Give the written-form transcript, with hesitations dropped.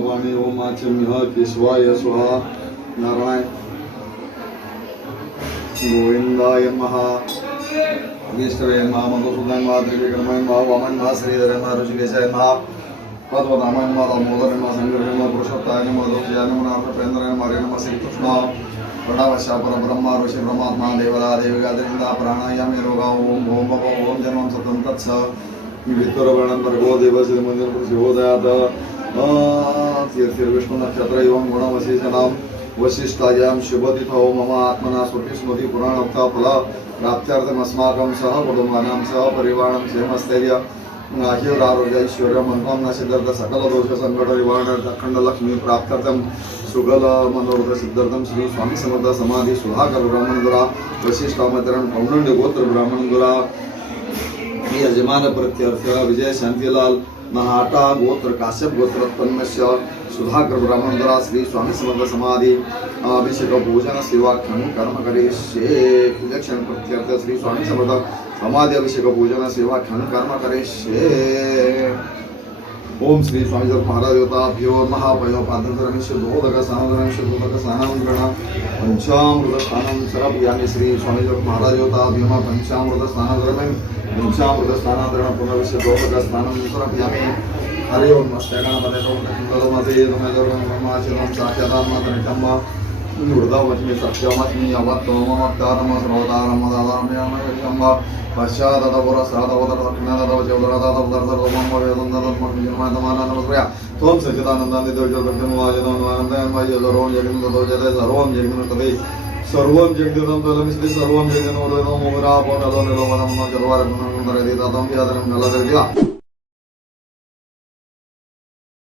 वाणी ओम आचम्य केशवाय स्वाहा नारायण गोविंदाय नमः विष्णवे नमः मधुसूदनाय नमः त्रिविक्रमाय नमः वामनाय नमः श्रीधराय नमः ऋषिकेशाय नमः पद्मनाभाय नमः दामोदराय नमः संकराय नमः पुरुषोत्ताय नमः द्रौपदाय नमः नारायणाय नमः नमः श्रीकृष्ण प्रणवशा परब्रह्म ऋषि परमात्मा देवता देविका देवता प्राणायाम योगा ओम ओम ओम जन्म सतम तत्स वित्तरवर्णन भर्गो देवस्य मंदिर प्रचोदयात् विष्णु नक्षत्र एवं गुणवशिषणां वशिष्ठायां शुभतिथौ मम आत्मना स्मृति स्मृति पुराणोक्ता फल प्राप्त्यर्थमस्माकं सह कुटुम्बानां सह परिवाराणां क्षेमस्थैर्य आयुरारोग्य ऐश्वर्य मनोकामना सिद्ध्यर्थ सकल दोष संकट निवारणार्थ अखंड लक्ष्मी प्राप्त्यर्थं सुगल मनोरथ सिद्ध्यर्थं श्री स्वामी समर्थ समाधि सुधाकर ब्राह्मण द्वारा वशिष्ठामतरण पौंडण्य गोत्र ब्राह्मण द्वारा यजमान प्रत्यर्थ विजय शांतिलाल महाटा गोत्र काश्यप गोत्रोत्पन्नस्य सुधाकर ब्राह्मण द्वारा श्री स्वामी समर्थ समाधि अभिषेक पूजन सेवा कर्म करिष्ये पूजक्षण प्रत्यर्थ श्री स्वामी समर्थ समाधि अभिषेक पूजन सेवा कर्म करिष्ये ओम श्री स्वामी समर्थ महाराज देवताभ्यो महाभयो पादंकरं शुद्धोदक स्नानग्रहण पंचामृत स्नानं सरपयामि श्री स्वामी समर्थ महाराज देवताभ्यो पंचामृत स्नानग्रहण पंचामृत स्नानान्तरण पुनर्विशुद्धोदक स्नानं सरपयामि हरि ओम नमस्ते गणपते नमः ब्रह्माचलं साक्षादात्मतनिटम्ब ऊर्ध्वमस्मि सत्यमस्मि अवत्तममत्तारम सर्वतारम दादारम्यम्ब पश्चादवरसादवदरक्षिणदवचौदरदादवदर्दर्वमवेदं त्वं सच्चिदानन्दान्वितोजगन्मोहजनं सर्वं जगदिदं तलमिस्ति सर्वं जगदिदं मोहरापोनलो निलोमनं जलवारं नरदितं यादनं नलदरिया